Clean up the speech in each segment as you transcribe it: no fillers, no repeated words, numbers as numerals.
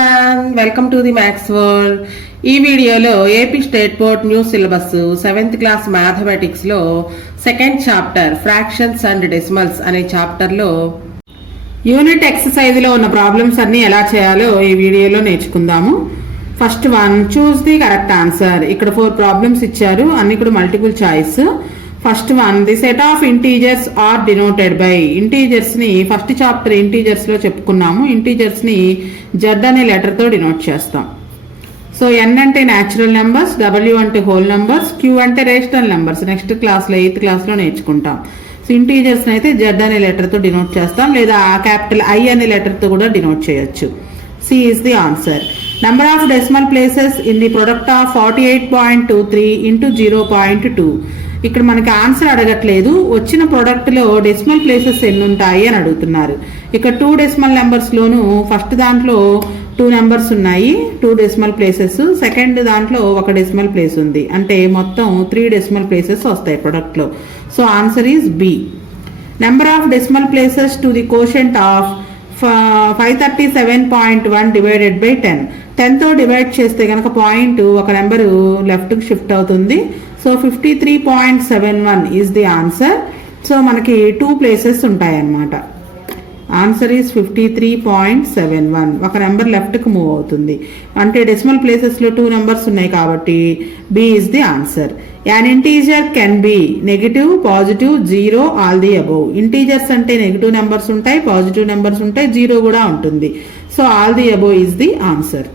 Everyone, welcome to the maths world. ఈ వీడియోలో AP state board new syllabus 7th class mathematics లో second chapter fractions and decimals అనే chapter లో unit exercise లో ఉన్న problems అన్ని ఎలా చేయాలో ఈ వీడియోలో నేర్చుకుందాము. First one, choose the correct answer. ఇక్కడ 4 ప్రాబ్లమ్స్ ఇచ్చారు, అన్ని కూడా multiple choice. First one, the set of integers are denoted by. Integers ని ఫస్ట్ చాప్టర్ ఇంటీజర్స్ లో చెప్పుకున్నాము. ఇంటీజర్స్ ని జెడ్ అనే లెటర్ తో డినోట్ చేస్తాం. సో ఎన్ అంటే న్యాచురల్ నెంబర్స్, డబ్ల్యూ అంటే హోల్ నెంబర్స్, క్యూ అంటే రేషనల్ నెంబర్స్. నెక్స్ట్ క్లాస్ లో 8th క్లాస్ లో నేర్చుకుంటాం. సో ఇంటీజర్స్ అయితే జెడ్ అనే లెటర్ తో డినోట్ చేస్తాం, లేదా క్యాపిటల్ ఐ అనే లెటర్ తో కూడా డినోట్ చేయొచ్చు. C is the answer. Number of decimal places in the product of 48.23 into 0.2. ఇక్కడ మనకి ఆన్సర్ అడగట్లేదు, వచ్చిన ప్రొడక్ట్ లో డెసిమల్ ప్లేసెస్ ఎన్ని ఉంటాయి అని అడుగుతున్నారు. ఇక్కడ 2 డెసిమల్ నెంబర్స్ లోను ఫస్ట్ దాంట్లో 2 నెంబర్స్ ఉన్నాయి, 2 డెసిమల్ ప్లేసెస్. సెకండ్ దాంట్లో 1 డెసిమల్ ప్లేస్ ఉంది, అంటే మొత్తం 3 డెసిమల్ ప్లేసెస్ వస్తాయి ప్రొడక్ట్ లో. So answer is B. Number of decimal places to the quotient of 537.1 divided by 10. 10తో డివైడ్ చేస్తే కనుక పాయింట్ ఒక నెంబరు లెఫ్ట్కి షిఫ్ట్ అవుతుంది. So 53.71 is the answer. So మనకి 2 ప్లేసెస్ ఉంటాయన్నమాట. Answer is 53.71. ఒక నెంబర్ లెఫ్ట్కి మూవ్ అవుతుంది, అంటే డెసిమల్ ప్లేసెస్లో 2 నెంబర్స్ ఉన్నాయి కాబట్టి B is the answer. An integer can be negative, positive, zero, all the above. Integers అంటే నెగిటివ్ నెంబర్స్ ఉంటాయి, పాజిటివ్ నెంబర్స్ ఉంటాయి, జీరో కూడా ఉంటుంది. So all the above is the answer.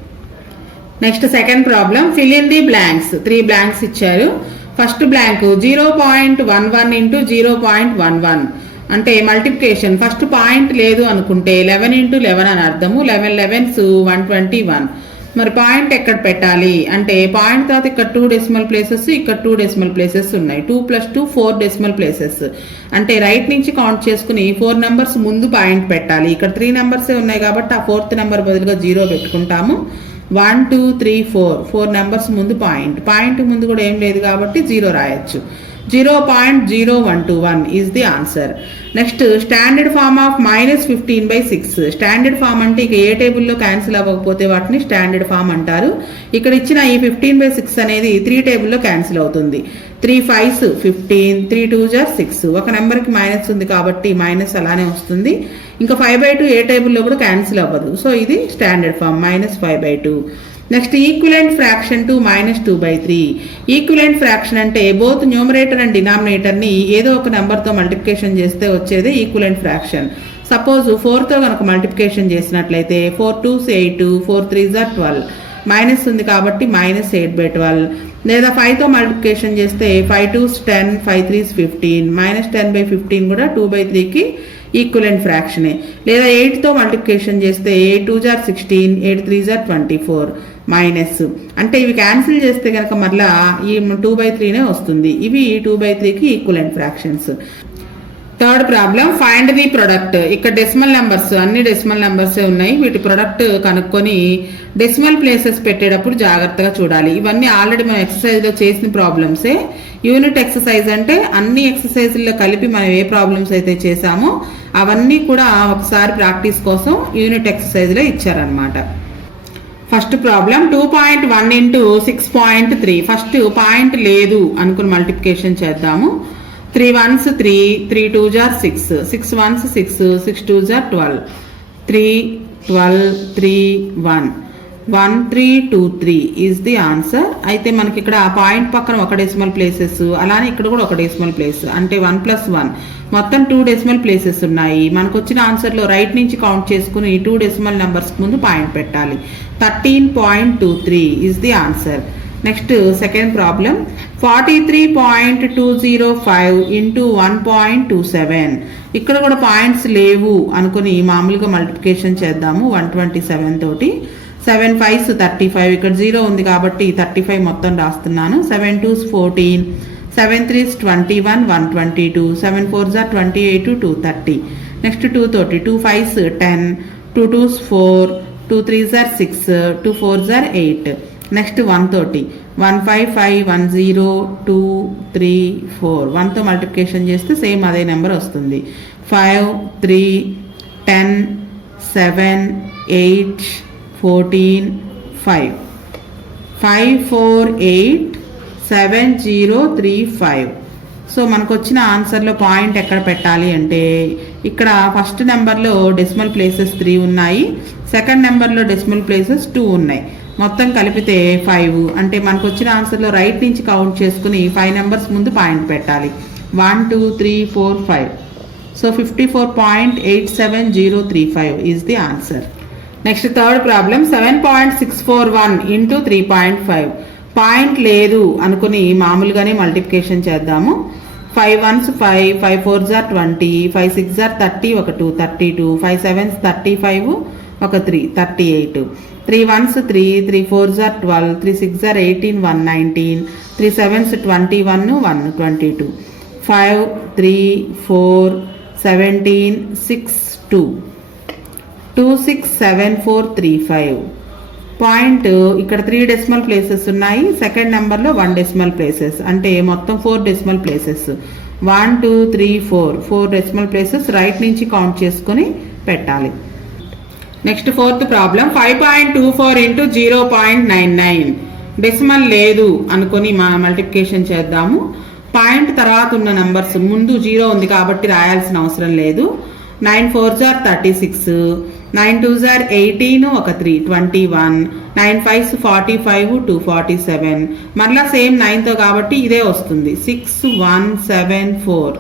Next second problem, fill in the blanks. 3 blanks ఇచ్చారు. First blank 0.11 into 0.11 అంటే multiplication. First point లేదు అనుకుంటే 11 into 11 అని అర్థము. 11 11s 121. మరి పాయింట్ ఎక్కడ పెట్టాలి అంటే పాయింట్ తర్వాత ఇక్కడ 2 డెసిమల్ ప్లేసెస్, ఇక్కడ 2 డెసిమల్ ప్లేసెస్ ఉన్నాయి. 2 + 2 4 డెసిమల్ ప్లేసెస్. అంటే రైట్ నుంచి కౌంట్ చేసుకుని 4 నెంబర్స్ ముందు పాయింట్ పెట్టాలి. ఇక్కడ 3 నెంబర్సే ఉన్నాయి కాబట్టి ఆ 4th నెంబర్ బదులుగా 0 పెట్టుకుంటాము. 1 2 3 4 నెంబర్స్ ముందు పాయింట్ ముందు కూడా ఏం లేదు కాబట్టి 0 రాయొచ్చు. 0.0121 is the answer. Next standard form of -15/6. Standard form అంటే ఇక ఏ టేబుల్లో క్యాన్సిల్ అవ్వకపోతే వాటిని స్టాండర్డ్ ఫార్మ్ అంటారు. ఇక్కడ ఇచ్చిన ఈ 15/6 అనేది 3 టేబుల్లో క్యాన్సిల్ అవుతుంది. 3 5s 15, 3 2s 6. ఒక నెంబర్కి మైనస్ ఉంది కాబట్టి మైనస్ అలానే వస్తుంది. ఇంకా 5/2 ఏ టేబుల్లో కూడా క్యాన్సిల్ అవ్వదు. సో ఇది standard form -5/2. Next equivalent fraction to -2/3. Equivalent fraction అంటే బోత్ న్యూమరేటర్ అండ్ డినామినేటర్ ని ఏదో ఒక నెంబర్ తో మల్టిప్లికేషన్ చేస్తే వచ్చేది ఈక్వలెంట్ ఫ్రాక్షన్. సపోజ్ 4తో కనుక మల్టిప్లికేషన్ చేసినట్లయితే 4 2s 8, 4 3s 12. మైనస్ ఉంది కాబట్టి -8/12. లేదా 5తో మల్టిప్లికేషన్ చేస్తే 5 2s 10, 5 3s 15. -10/15 కూడా 2/3కి ఈక్వలెంట్ ఫ్రాక్షనే. లేదా 8తో మల్టిప్లికేషన్ చేస్తే 8 2s 16, 8 3s 24. మైనస్ అంటే ఇవి క్యాన్సిల్ చేస్తే కనుక మళ్ళా ఈ 2/3నే వస్తుంది. ఇవి 2/3కి equivalent fractions. Third problem, find the product. ఇక్కడ డెసిమల్ నెంబర్స్ అన్ని డెసిమల్ నెంబర్సే ఉన్నాయి. వీటి ప్రొడక్ట్ కనుక్కొని డెసిమల్ ప్లేసెస్ పెట్టేటప్పుడు జాగ్రత్తగా చూడాలి. ఇవన్నీ ఆల్రెడీ మనం ఎక్సర్సైజ్ లో చేసిన ప్రాబ్లమ్సే. యూనిట్ ఎక్సర్సైజ్ అంటే అన్ని ఎక్సర్సైజ్లో కలిపి మనం ఏ ప్రాబ్లమ్స్ అయితే చేసామో అవన్నీ కూడా ఒకసారి ప్రాక్టీస్ కోసం యూనిట్ ఎక్సర్సైజ్ లో ఇచ్చారనమాట. First problem 2.1 into 6.3. First point లేదు అనుకుని మల్టిప్లికేషన్ చేద్దాము. 3 1s 3, 3 2s 6, 6 1s 6, 6 2s 12, 3 12 3 1, 1 3 2 3 is the answer. అయితే మనకి ఇక్కడ పాయింట్ పక్కన 1 డెసిమల్ ప్లేసెస్, అలానే ఇక్కడ కూడా 1 డెసిమల్ ప్లేస్, అంటే 1 + 1 మొత్తం 2 డెసిమల్ ప్లేసెస్ ఉన్నాయి. మనకు వచ్చిన ఆన్సర్లో రైట్ నుంచి కౌంట్ చేసుకుని 2 డెసిమల్ నెంబర్స్ ముందు పాయింట్ పెట్టాలి. 13.23 is the answer. Next second problem, 43.205 into 1.27. ఇక్కడ కూడా పాయింట్స్ లేవు అనుకుని మామూలుగా మల్టిప్లికేషన్ చేద్దాము 127 తోటి. 7 5s 35, ఇక్కడ 0 ఉంది కాబట్టి 35 మొత్తం రాస్తున్నాను. 7 2s 14, 7 3s 21, 122, 7 4s 28, 230. నెక్స్ట్ 2 తోటి 2 5s 10, 2 2s 4, 2 3s 6, 2 4s 8. Next 1 తోటి 1 5 5 1 0 2 3 4. 1తో మల్టిప్లికేషన్ చేస్తే సేమ్ అదే నెంబర్ వస్తుంది. 5 3 10 7 8 14 5 5487035. సో మనకు వచ్చిన ఆన్సర్లో పాయింట్ ఎక్కడ పెట్టాలి అంటే ఇక్కడ ఫస్ట్ నెంబర్లో డెసిమల్ ప్లేసెస్ 3 ఉన్నాయి, సెకండ్ నెంబర్లో డెసిమల్ ప్లేసెస్ 2 ఉన్నాయి. మొత్తం కలిపితే 5. అంటే మనకు వచ్చిన ఆన్సర్లో రైట్ నుంచి కౌంట్ చేసుకుని 5 నెంబర్స్ ముందు పాయింట్ పెట్టాలి. 1 2 3 4 5. So 54.87035 is the answer. Next third problem 7.641 into 3.5. Point లేదు అనుకుని మామూలుగానే మల్టిప్లికేషన్ చేద్దాము. 5 1s 5, 5 4s 20, 5 6s 30, 1 2 32, 5 7s 35, 1 3 38, 3 1s 3, 3 4s 12, 3 6s 18, 1 19, 3 7s 21, 1 22, 5 3 4 17 6 2 2 6 7 4 3 5. Point ఇక్కడ 3 డెసిమల్ ప్లేసెస్ ఉన్నాయి, సెకండ్ నెంబర్లో 1 డెసిమల్ ప్లేసెస్, అంటే మొత్తం 4 decimal places. 1 2 3 4 decimal places right నుంచి కౌంట్ చేసుకొని పెట్టాలి. Next fourth problem 5.24 into 0.99. Decimal లేదు అనుకొని మల్టిప్లికేషన్ చేద్దాము. పాయింట్ తర్వాత ఉన్న నెంబర్స్ ముందు 0 ఉంది కాబట్టి రాయాల్సిన అవసరం లేదు. 9 4s 36, 9 2s 18, 1 3 21, 9 5s 45, 2 47. మరలా సేమ్ 9తో కాబట్టి ఇదే వస్తుంది. 6 1 7 4,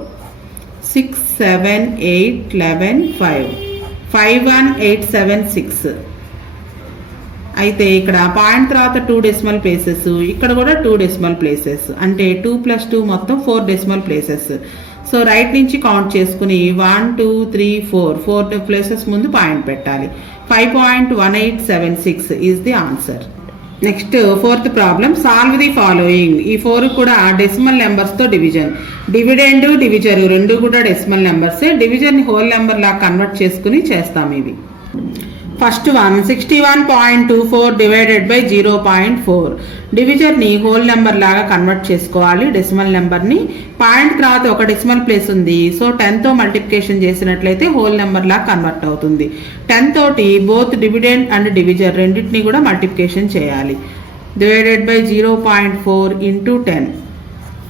6 7 8 11 5, 5 1 8 7 6. అయితే ఇక్కడ పాయింట్ తర్వాత 2 డెసిమల్ ప్లేసెస్, ఇక్కడ కూడా 2 డెసిమల్ ప్లేసెస్, అంటే 2 + 2 మొత్తం 4 డెసిమల్ ప్లేసెస్. సో రైట్ నుంచి కౌంట్ చేసుకుని 1 2 3 4 ప్లేసెస్ ముందు పాయింట్ పెట్టాలి. 5.1876 is the answer. Next fourth problem solve the following. ఈ 4 కూడా డెసిమల్ నెంబర్స్తో డివిజన్. డివిడెండ్ డివిజర్ రెండు కూడా డెసిమల్ నెంబర్సే. డివిజన్ని హోల్ నెంబర్ లాగా కన్వర్ట్ చేసుకుని చేస్తాం ఇవి. First one 61.24 divided by 0.4. డివిజర్ని హోల్ నెంబర్ లాగా కన్వర్ట్ చేసుకోవాలి డెసిమల్ నెంబర్ని. పాయింట్ తర్వాత ఒక డెసిమల్ ప్లేస్ ఉంది, సో 10తో మల్టిప్లికేషన్ చేసినట్లయితే హోల్ నెంబర్ లాగా కన్వర్ట్ అవుతుంది. 10 తోటి బోత్ డివిడెండ్ అండ్ డివిజర్ రెండింటిని కూడా మల్టిప్లికేషన్ చేయాలి. Divided by 0.4 into 10.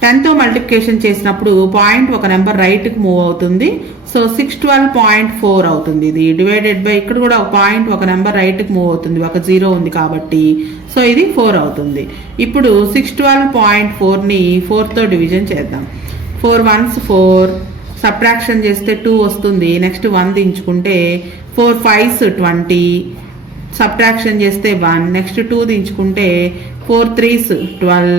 10తో మల్టిప్లికేషన్ చేసినప్పుడు పాయింట్ ఒక నెంబర్ రైట్కి మూవ్ అవుతుంది, సో 612.4 అవుతుంది. ఇది డివైడెడ్ బై ఇక్కడ కూడా ఒక పాయింట్ ఒక నెంబర్ రైట్కి మూవ్ అవుతుంది, ఒక 0 ఉంది కాబట్టి, సో ఇది 4 అవుతుంది. ఇప్పుడు 612.4ని 4తో డివిజన్ చేద్దాం. 4 1s 4, సబ్ట్రాక్షన్ చేస్తే 2 వస్తుంది. నెక్స్ట్ 1 దించుకుంటే 4 5s 20, సబ్ట్రాక్షన్ చేస్తే 1. నెక్స్ట్ 2 దించుకుంటే 4 3s 12,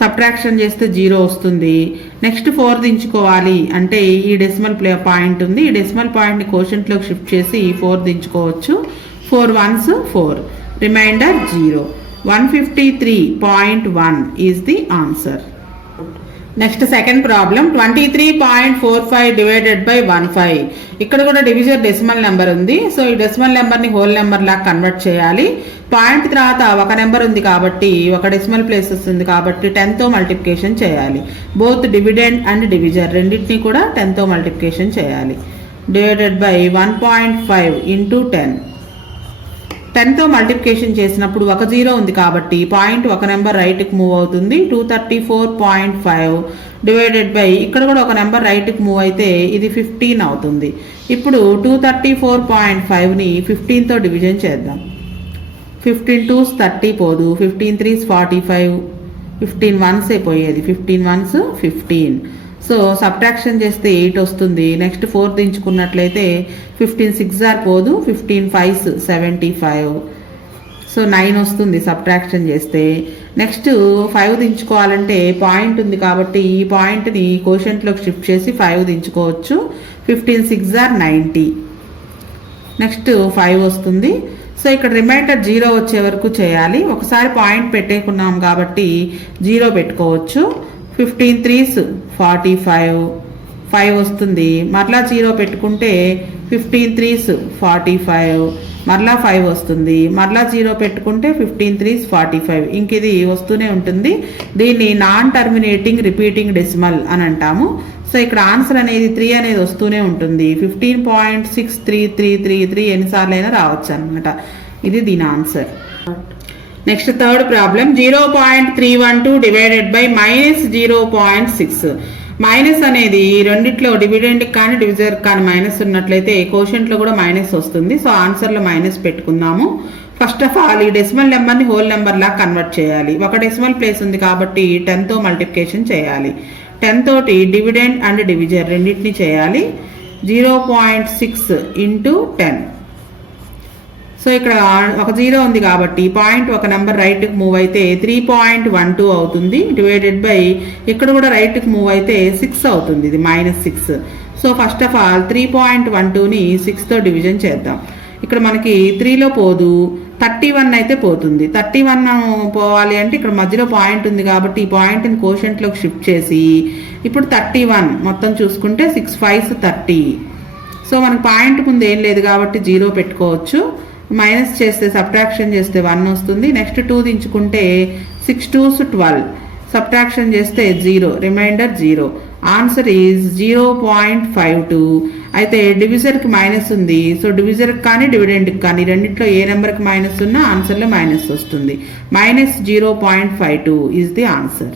సబ్ట్రాక్షన్ చేస్తే 0 వస్తుంది. నెక్స్ట్ 4 దించుకోవాలి అంటే ఈ డెసిమల్ పాయింట్ ఉంది, ఈ డెసిమల్ పాయింట్ని కోషెంట్లోకి షిఫ్ట్ చేసి 4 దించుకోవచ్చు. 4 1s 4, remainder 0. 153.1 is the answer. Next second problem 23.45 divided by 15. ఇక్కడ కూడా డివిజర్ డెసిమల్ నెంబర్ ఉంది, సో ఈ డెసిమల్ నెంబర్ని హోల్ నెంబర్ లాగా కన్వర్ట్ చేయాలి. పాయింట్ తర్వాత ఒక నెంబర్ ఉంది కాబట్టి ఒక డెసిమల్ ప్లేసెస్ ఉంది కాబట్టి 10తో మల్టిప్లికేషన్ చేయాలి. బోత్ డివిడెండ్ అండ్ డివిజర్ రెండింటినీ కూడా 10తో మల్టిప్లికేషన్ చేయాలి. Divided by 1.5 into 10. 10తో మల్టిప్లికేషన్ చేసినప్పుడు ఒక 0 ఉంది కాబట్టి పాయింట్ ఒక నెంబర్ రైట్కి మూవ్ అవుతుంది. 234.5 డివైడెడ్ బై ఇక్కడ కూడా ఒక నెంబర్ రైట్కి మూవ్ అయితే ఇది 15 అవుతుంది. ఇప్పుడు 234.5ని 15తో డివిజన్ చేద్దాం. 15 2s 30 పోదు, 15 3s 45, 15 1s పోయేది, 15 1s 15. సో సబ్ట్రాక్షన్ చేస్తే 8 వస్తుంది. నెక్స్ట్ 4 దించుకున్నట్లయితే 15 6s పోదు, 15 5s 75, సో 9 వస్తుంది సబ్ట్రాక్షన్ చేస్తే. నెక్స్ట్ 5 దించుకోవాలంటే పాయింట్ ఉంది కాబట్టి ఈ పాయింట్ని కోషెంట్లోకి షిఫ్ట్ చేసి 5 దించుకోవచ్చు. 15 6s 90, నెక్స్ట్ 5 వస్తుంది. సో ఇక్కడ రిమైండర్ 0 వచ్చే వరకు చేయాలి. ఒకసారి పాయింట్ పెట్టేకున్నాం కాబట్టి 0 పెట్టుకోవచ్చు. 15 3s 45, 5 వస్తుంది. మరలా 0 పెట్టుకుంటే 15 3s 45, మరలా 5 వస్తుంది. మరలా 0 పెట్టుకుంటే 15 3s 45. ఇంక ఇది వస్తూనే ఉంటుంది. దీన్ని నాన్ టర్మినేటింగ్ రిపీటింగ్ డెసిమల్ అని అంటాము. సో ఇక్కడ ఆన్సర్ అనేది 3 అనేది వస్తూనే ఉంటుంది. 15.6333 ఎన్నిసార్లు అయినా రావచ్చు అనమాట. ఇది దీని answer. Next third problem 0.312 divided by -0.6. Minus అనేది రెండిట్లో డివిడెండ్ కానీ డివిజర్ కానీ మైనస్ ఉన్నట్లయితే కోషెంట్లో కూడా మైనస్ వస్తుంది. సో ఆన్సర్లో మైనస్ పెట్టుకుందాము. ఫస్ట్ ఆఫ్ ఆల్ ఈ డెసిమల్ నెంబర్ని హోల్ నెంబర్ లా కన్వర్ట్ చేయాలి. ఒక డెసిమల్ ప్లేస్ ఉంది కాబట్టి 10తో మల్టిప్లికేషన్ చేయాలి. 10 తోటి డివిడెండ్ అండ్ డివిజర్ రెండింటిని చేయాలి. 0.6 ఇంటూ 10. సో ఇక్కడ ఒక 0 ఉంది కాబట్టి పాయింట్ ఒక నెంబర్ రైట్కి మూవ్ అయితే 3.12 అవుతుంది. డివైడెడ్ బై ఇక్కడ కూడా రైట్కి మూవ్ అయితే 6 అవుతుంది. ఇది -6. సో ఫస్ట్ ఆఫ్ ఆల్ 3.12ని 6తో డివిజన్ చేద్దాం. ఇక్కడ మనకి 3లో పోదు, 31 అయితే పోతుంది. 31 పోవాలి అంటే ఇక్కడ మధ్యలో పాయింట్ ఉంది కాబట్టి ఈ పాయింట్ని కోషెంట్లోకి షిఫ్ట్ చేసి ఇప్పుడు 31 మొత్తం చూసుకుంటే 6 5s 30. సో మనకు పాయింట్ ముందు ఏం లేదు కాబట్టి 0 పెట్టుకోవచ్చు. మైనస్ చేస్తే సబ్ట్రాక్షన్ చేస్తే 1 వస్తుంది. Next 2 దించుకుంటే 6 2s 12. సబ్ట్రాక్షన్ చేస్తే 0, రిమైండర్ 0. Answer is 0.52. అయితే డివిజర్కి మైనస్ ఉంది. సో డివిజర్కి కానీ డివిడెండ్కి కానీ రెండింటిలో ఏ నెంబర్కి మైనస్ ఉన్నా ఆన్సర్లో మైనస్ వస్తుంది. -0.52 is the answer.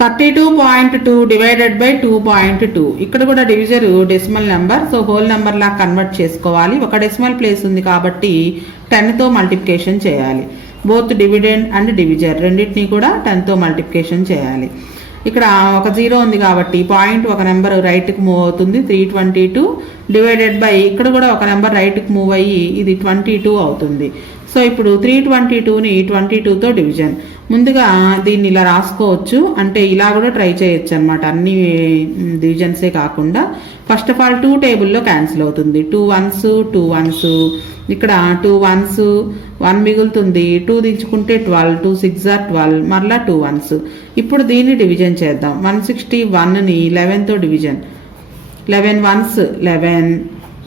32.2 divided by 2.2. ఇక్కడ కూడా divisor decimal number. So whole number లా కన్వర్ట్ చేసుకోవాలి. ఒక డెసిమల్ ప్లేస్ ఉంది కాబట్టి 10తో మల్టిప్లికేషన్ చేయాలి. బోత్ డివిడెండ్ అండ్ డివిజర్ రెండింటినీ కూడా 10తో మల్టిప్లికేషన్ చేయాలి. ఇక్కడ ఒక 0 ఉంది కాబట్టి పాయింట్ ఒక నెంబర్ రైట్కి మూవ్ అవుతుంది 322. డివైడెడ్ బై ఇక్కడ కూడా ఒక నెంబర్ రైట్కి మూవ్ అయ్యి ఇది 22 అవుతుంది. సో ఇప్పుడు 322ని 22తో డివిజన్. ముందుగా దీన్ని ఇలా రాసుకోవచ్చు, అంటే ఇలా కూడా ట్రై చేయొచ్చు అనమాట. అన్ని డివిజన్సే కాకుండా ఫస్ట్ ఆఫ్ ఆల్ 2 టేబుల్లో క్యాన్సిల్ అవుతుంది. 2 1s 2 1s. ఇక్కడ 2 1s 1 మిగులుతుంది. 2 దించుకుంటే 12, 2 6 12, మరలా 2 1s. ఇప్పుడు దీన్ని డివిజన్ చేద్దాం. 161ని 11తో డివిజన్. 11 1s 11,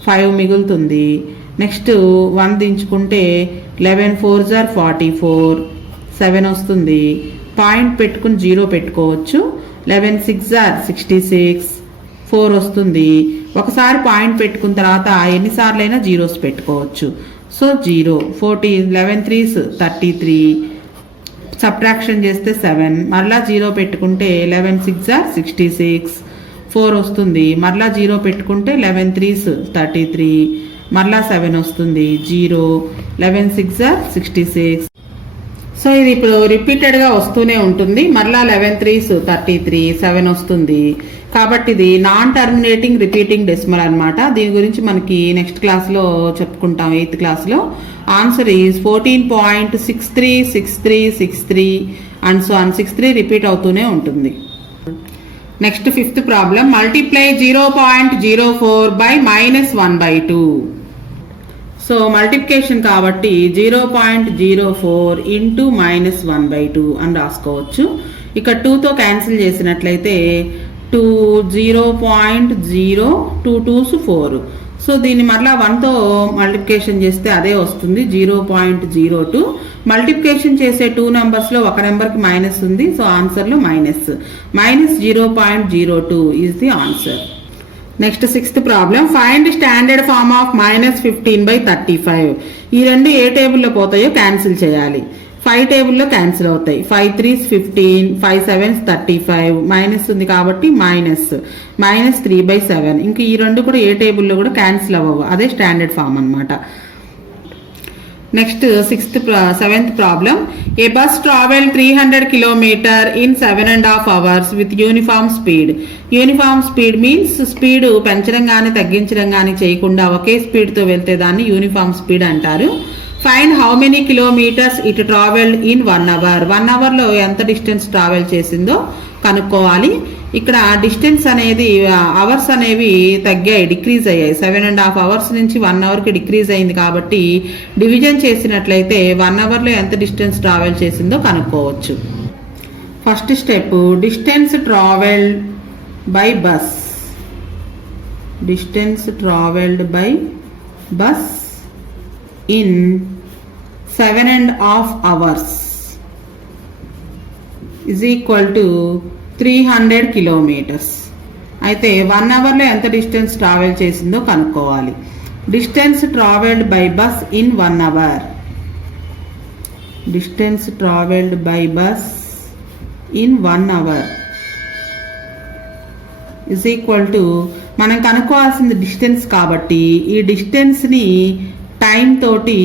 5 మిగులుతుంది. నెక్స్ట్ 1 దించుకుంటే 11 4s 44, 7 వస్తుంది. పాయింట్ పెట్టుకుని 0 పెట్టుకోవచ్చు. 11 6s 66, 4 వస్తుంది. ఒకసారి పాయింట్ పెట్టుకున్న తర్వాత ఎన్నిసార్లు అయినా జీరోస్ పెట్టుకోవచ్చు. సో 0 14, 11 3s 33, సబ్ట్రాక్షన్ చేస్తే 7, మరలా 0 పెట్టుకుంటే 11 6s 66, 4 వస్తుంది. మరలా 0 పెట్టుకుంటే 11 3s 33, మరలా 7 వస్తుంది. 0 11 6s 66. సో ఇది ఇప్పుడు రిపీటెడ్గా వస్తూనే ఉంటుంది. మరలా 11 3s 33, 7 వస్తుంది. కాబట్టి ఇది నాన్ టర్మినేటింగ్ రిపీటింగ్ డెసిమల్ అనమాట. దీని గురించి మనకి నెక్స్ట్ క్లాస్లో చెప్పుకుంటాం, 8th క్లాస్లో. Answer is 14.636363 and so on 63 repeat అవుతూనే ఉంటుంది. Next 5th problem multiply 0.04 by -1/2. So multiplication కాబట్టి 0.04 ఇంటూ -1/2 అని రాసుకోవచ్చు. ఇక్కడ 2తో క్యాన్సిల్ చేసినట్లయితే 2 0.0 2 2s 4. సో దీన్ని మరలా 1తో మల్టిప్లికేషన్ చేస్తే అదే వస్తుంది 0.02. మల్టిప్లికేషన్ చేసే 2 నెంబర్స్లో ఒక నెంబర్కి మైనస్ ఉంది. సో ఆన్సర్లో -0.02 is the answer. Next 6th problem find standard form of -15/35. ఈ రెండు ఏ టేబుల్లో పోతాయో క్యాన్సిల్ చేయాలి. 5 టేబుల్లో క్యాన్సిల్ అవుతాయి. 5 3s 15, 5 7s 35, మైనస్ ఉంది కాబట్టి -3/7. ఇంక ఈ రెండు కూడా ఏ టేబుల్లో కూడా క్యాన్సిల్ అవ్వవు. అదే స్టాండర్డ్ ఫార్మ్ అనమాట. Next 7th problem A bus travel 300 km in 7.5 hours with uniform speed. Uniform speed means speed పెంచడం కానీ తగ్గించడం కానీ చేయకుండా ఒకే స్పీడ్తో వెళ్తే దాన్ని యూనిఫామ్ స్పీడ్ అంటారు. Find how many kilometres it travelled in 1 hour. 1 hourలో ఎంత డిస్టెన్స్ ట్రావెల్ చేసిందో కనుక్కోవాలి. ఇక్కడ డిస్టెన్స్ అనేది అవర్స్ అనేవి తగ్గాయి, డిక్రీజ్ అయ్యాయి. 7.5 hours నుంచి 1 hourకి డిక్రీజ్ అయింది కాబట్టి డివిజన్ చేసినట్లయితే 1 hourలో ఎంత డిస్టెన్స్ ట్రావెల్ చేసిందో కనుక్కోవచ్చు. First step distance travelled by bus. Distance travelled by bus in 7.5 hours is equal to 300 kilometers. అయితే 1 hourలో ఎంత డిస్టెన్స్ ట్రావెల్ చేసిందో కనుక్కోవాలి. Distance traveled by bus in 1 hour. Distance traveled by bus in 1 hour is equal to, మనం కనుక్కోవాల్సింది distance కాబట్టి ఈ డిస్టెన్స్ని time తోటి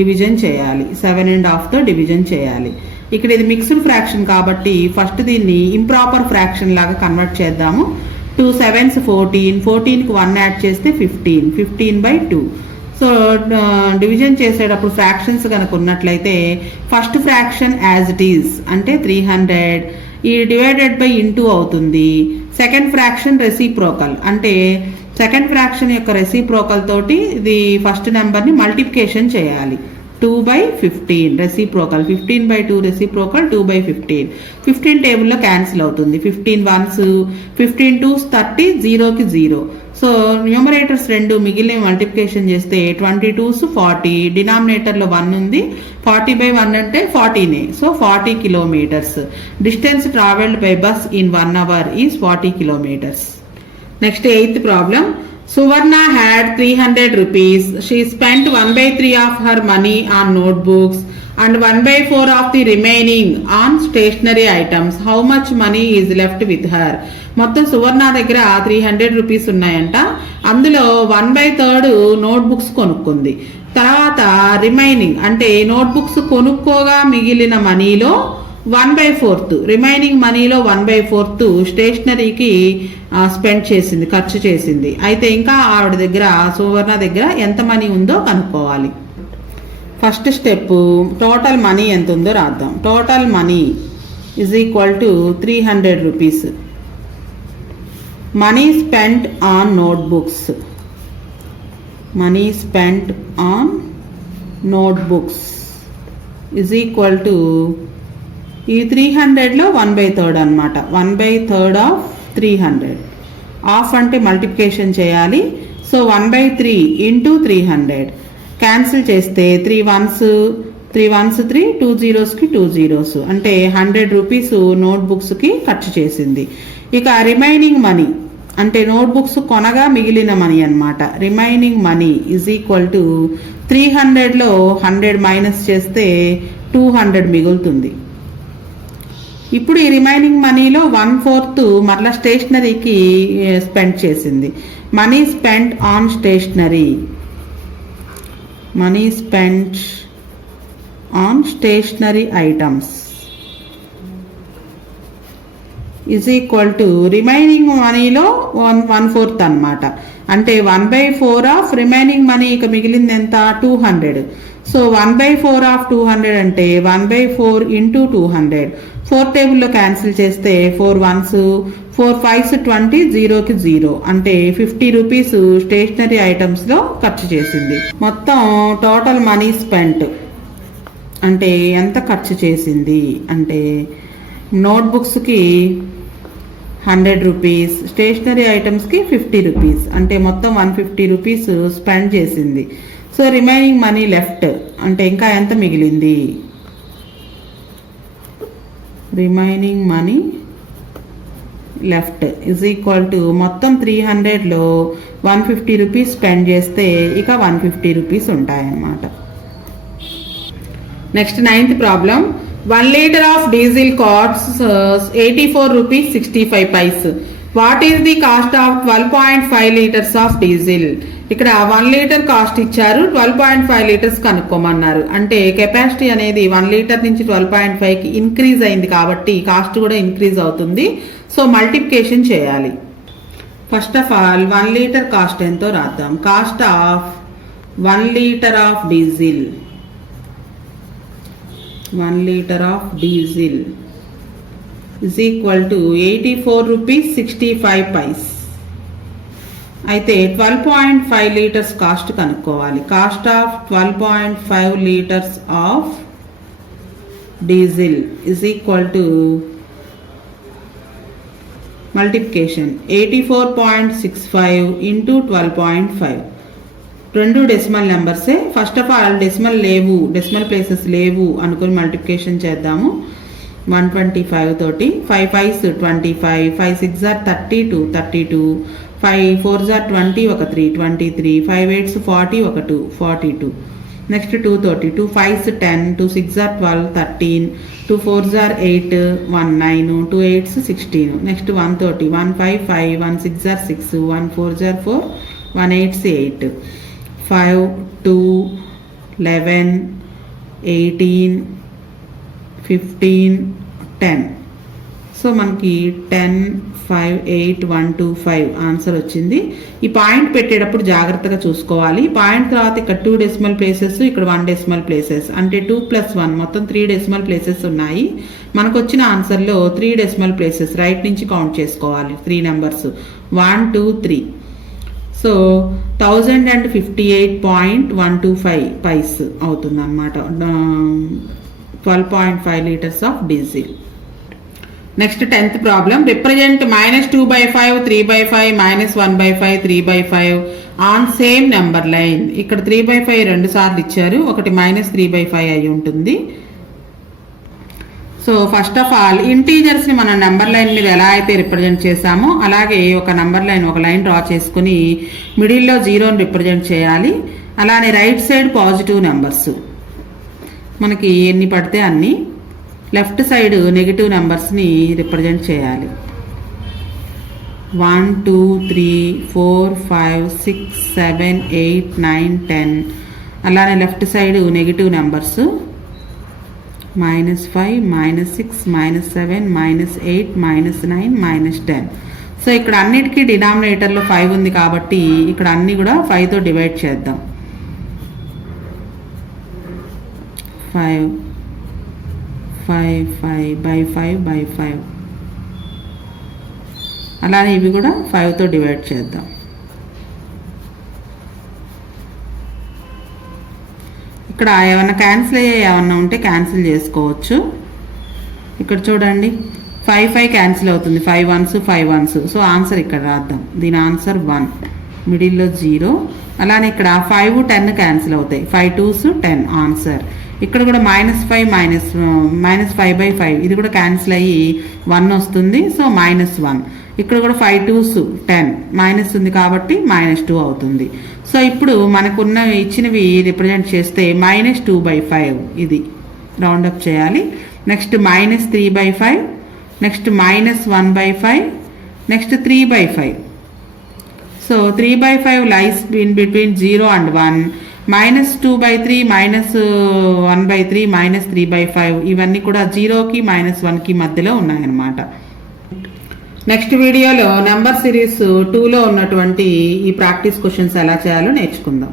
division చేయాలి, 7.5తో division చేయాలి. ఇక్కడ ఇది మిక్స్డ్ ఫ్రాక్షన్ కాబట్టి ఫస్ట్ దీన్ని ఇంప్రాపర్ ఫ్రాక్షన్ లాగా కన్వర్ట్ చేద్దాము. 2 7s 14, 14కి 1 యాడ్ చేస్తే 15, 15/2. సో డివిజన్ చేసేటప్పుడు ఫ్రాక్షన్స్ కనుక ఉన్నట్లయితే first fraction as it is అంటే 300, ఈ డివైడెడ్ బై ఇంటూ అవుతుంది. సెకండ్ ఫ్రాక్షన్ రెసిప్రోకల్ అంటే సెకండ్ ఫ్రాక్షన్ యొక్క రెసిప్రోకల్ తోటి ఇది ఫస్ట్ నెంబర్ని మల్టిప్లికేషన్ చేయాలి. 2/15 రెసిప్రోకల్, 15/2 రెసిప్రోకల్ 2/15. 15 టేబుల్లో క్యాన్సిల్ అవుతుంది. 15 1s, 15 2s 30, 0కి 0. సో న్యూమరేటర్స్ 2 మిగిలిన మల్టిప్లికేషన్ చేస్తే 22s 40, డినామినేటర్లో 1 ఉంది, 40/1 అంటే 14. So 40 kilometres. Distance travelled by bus in 1 hour is 40 kilometres. Next 8th problem. Suvarna had 300 rupees. She spent 1/3 of her money on notebooks and 1/4 of the remaining on stationery items. How much money is left with her? మొత్తం సువర్ణ దగ్గర 300 rupees ఉన్నాయంట. అందులో 1/3 notebooks కొనుక్కుంది. తర్వాత remaining అంటే notebooks కొనుక్కోగా మిగిలిన మనీలో 1/4 remaining మనీలో 1/4 స్టేషనరీకి spend చేసింది, ఖర్చు చేసింది. అయితే ఇంకా ఆవిడ దగ్గర సువర్ణ దగ్గర ఎంత మనీ ఉందో కనుక్కోవాలి. ఫస్ట్ స్టెప్ టోటల్ మనీ ఎంత ఉందో రాద్దాం. Total money is equal to 300 rupees. Money spent on notebooks, money spent on notebooks is equal to ఈ 300లో 1/3 అనమాట. 1/3 ఆఫ్ 300. ఆఫ్ అంటే మల్టిప్లికేషన్ చేయాలి. సో 1/3 ఇంటూ 300 క్యాన్సిల్ చేస్తే 3 1s 3, 2 zeros కి 2 zeros అంటే 100 రూపీస్ నోట్బుక్స్కి ఖర్చు చేసింది. ఇక రిమైనింగ్ మనీ అంటే నోట్బుక్స్ కొనగా మిగిలిన మనీ అనమాట. Remaining money is equal to 300లో 100 మైనస్ చేస్తే 200 మిగులుతుంది. ఇప్పుడు ఈ రిమైనింగ్ మనీలో 1/4 మరలా స్టేషనరీకి స్పెండ్ చేసింది. Money spent on stationery, money spent on stationery items is equal to remaining మనీలో 1/4 అనమాట. అంటే 1/4 ఆఫ్ రిమైనింగ్ మనీ ఇక మిగిలింది ఎంత 200. సో 1/4 ఆఫ్ 200 అంటే 1/4 ఇంటూ 200. 4 టేబుల్లో క్యాన్సిల్ చేస్తే 4 1s 4 5s 20, 0కి 0 అంటే 50 రూపీస్ స్టేషనరీ ఐటమ్స్లో ఖర్చు చేసింది. మొత్తం టోటల్ మనీ స్పెంట్ అంటే ఎంత ఖర్చు చేసింది అంటే నోట్బుక్స్కి 100 రూపీస్, స్టేషనరీ ఐటమ్స్కి 50 రూపీస్ అంటే మొత్తం 150 రూపీస్ స్పెండ్ చేసింది. సో రిమైనింగ్ మనీ లెఫ్ట్ అంటే ఇంకా ఎంత మిగిలింది, remaining money left is equal to మొత్తం 300లో 150 రూపీస్ స్పెండ్ చేస్తే ఇక 150 రూపీస్ ఉంటాయన్నమాట. Next 9th problem. 1 liter of diesel costs 84 rupees 65 paise. What is the cost of 12.5 litres of diesel? ఇక్కడ 1 లీటర్ కాస్ట్ ఇచ్చారు, 12.5 లీటర్స్ కనుక్కోమన్నారు. అంటే కెపాసిటీ అనేది 1 లీటర్ నుంచి 12.5కి ఇంక్రీజ్ అయింది కాబట్టి కాస్ట్ కూడా ఇంక్రీజ్ అవుతుంది. సో మల్టిప్లికేషన్ చేయాలి. First of all 1 litre cost ఎంతో రాద్దాం. Cost of 1 litre of diesel, 1 litre of diesel is equal to 84 rupees 65 paise. అయితే 12.5 లీటర్స్ కాస్ట్ కనుక్కోవాలి. Cost of 12.5 litres of diesel is equal to multiplication 84.65 into 12.5. 2 decimal నెంబర్సే. First of all decimal లేవు, decimal places లేవు అనుకుని multiplication చేద్దాము. 125 తోటి 5 5s 25, 5 6 are 32, 32, 5 4s are 20 ఒక 3 23, 5 8s 40 ఒక 2 42. Next 2 32, 5s 10, 2 6s are 12 13, 2 4s are 8 1 9, 2 8s 16. Next 130, 1 5 5, 1 6s are 6, 1 4s are 4, 1 8s 8, 5 2 11 18 15 10. So మనకి 10 5 8 1 2 5 answer వచ్చింది. ఈ పాయింట్ పెట్టేటప్పుడు జాగ్రత్తగా చూసుకోవాలి. పాయింట్ తర్వాత ఇక్కడ 2 డెసిమల్ ప్లేసెస్, ఇక్కడ 1 డెసిమల్ ప్లేసెస్, అంటే 2 + 1 మొత్తం 3 డెసిమల్ ప్లేసెస్ ఉన్నాయి. మనకు వచ్చిన ఆన్సర్లో 3 డెసిమల్ ప్లేసెస్ రైట్ నుంచి కౌంట్ చేసుకోవాలి. 3 నెంబర్స్ 1 2 3. సో 1058.125 పైస్ అవుతుంది అన్నమాట. 12.5 litres of diesel. Next 10th problem. Represent -2/5 3/5 -1/5 3/5 on same number line. ఇక్కడ 3/5 2 సార్లు ఇచ్చారు, ఒకటి -3/5 అయి ఉంటుంది. సో ఫస్ట్ ఆఫ్ ఆల్ ఇంటీజర్స్ని మనం నెంబర్ లైన్ మీద ఎలా అయితే రిప్రజెంట్ చేసామో అలాగే ఒక నెంబర్ లైన్, ఒక లైన్ డ్రా చేసుకుని మిడిల్లో 0ని రిప్రజెంట్ చేయాలి. అలానే రైట్ సైడ్ పాజిటివ్ నెంబర్స్ మనకి ఎన్ని పడితే అన్ని, లెఫ్ట్ సైడ్ నెగిటివ్ నెంబర్స్ని రిప్రజెంట్ చేయాలి. 1 2 3 4 5 6 7 8 9 10. అలానే left side negative numbers -5 -6 -7 -8 -9 -10. So ఇక్కడ అన్నిటికీ డినామినేటర్లో 5 ఉంది కాబట్టి ఇక్కడ అన్ని కూడా 5తో డివైడ్ చేద్దాం. 5 5 5 5. అలానే ఇవి కూడా 5తో డివైడ్ చేద్దాం. ఇక్కడ ఏమన్నా క్యాన్సిల్ అయ్యే ఏమన్నా ఉంటే క్యాన్సిల్ చేసుకోవచ్చు. ఇక్కడ చూడండి 5 5 క్యాన్సిల్ అవుతుంది, 5 1s 5 1s. సో ఆన్సర్ ఇక్కడ రాద్దాం. దీని ఆన్సర్ 1, మిడిల్లో 0. అలానే ఇక్కడ 5 10 క్యాన్సిల్ అవుతాయి, 5 2s 10 ఆన్సర్. ఇక్కడ కూడా -5 5/5 ఇది కూడా క్యాన్సిల్ అయ్యి 1 వస్తుంది, సో -1. ఇక్కడ కూడా 5 2s 10 మైనస్ ఉంది కాబట్టి -2 అవుతుంది. సో ఇప్పుడు మనకున్న ఇచ్చినవి రిప్రజెంట్ చేస్తే -2/5 ఇది రౌండప్ చేయాలి. Next -3/5, next -1/5, next 3/5. So 3/5 lies in between 0 and 1. -2/3, -1/3, -3/5 ఇవన్నీ కూడా 0కి -1కి మధ్యలో ఉన్నాయన్నమాట. నెక్స్ట్ వీడియోలో నెంబర్ సిరీస్ 2లో ఉన్నటువంటి ఈ ప్రాక్టీస్ క్వశ్చన్స్ ఎలా చేయాలో నేర్చుకుందాం.